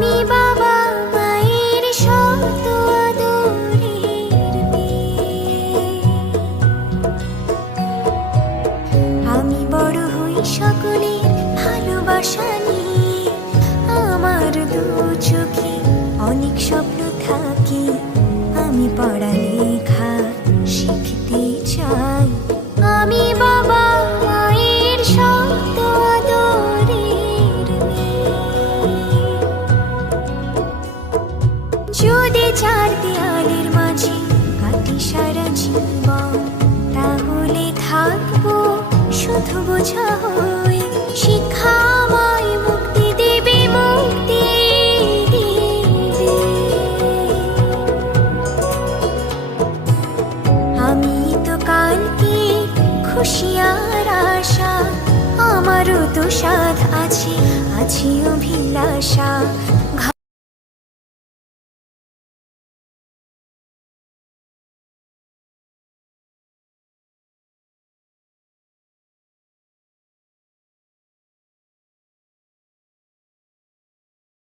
আমি বাবা মায়ের শত আদরের মেয়ে। আমি বড় হই সকলের ভালোবাসা নিয়ে, আমার দু চোখে অনেক স্বপ্ন থাকে, আমি পড়ালেখা শিখতে চাই। আমি বাবা মায়ের শত আদরের মেয়ে। যদি চার দেয়ালের মাঝে কাটি সারা জীবন, তাহলে থাকবো শুধু বোঝা হয়ে।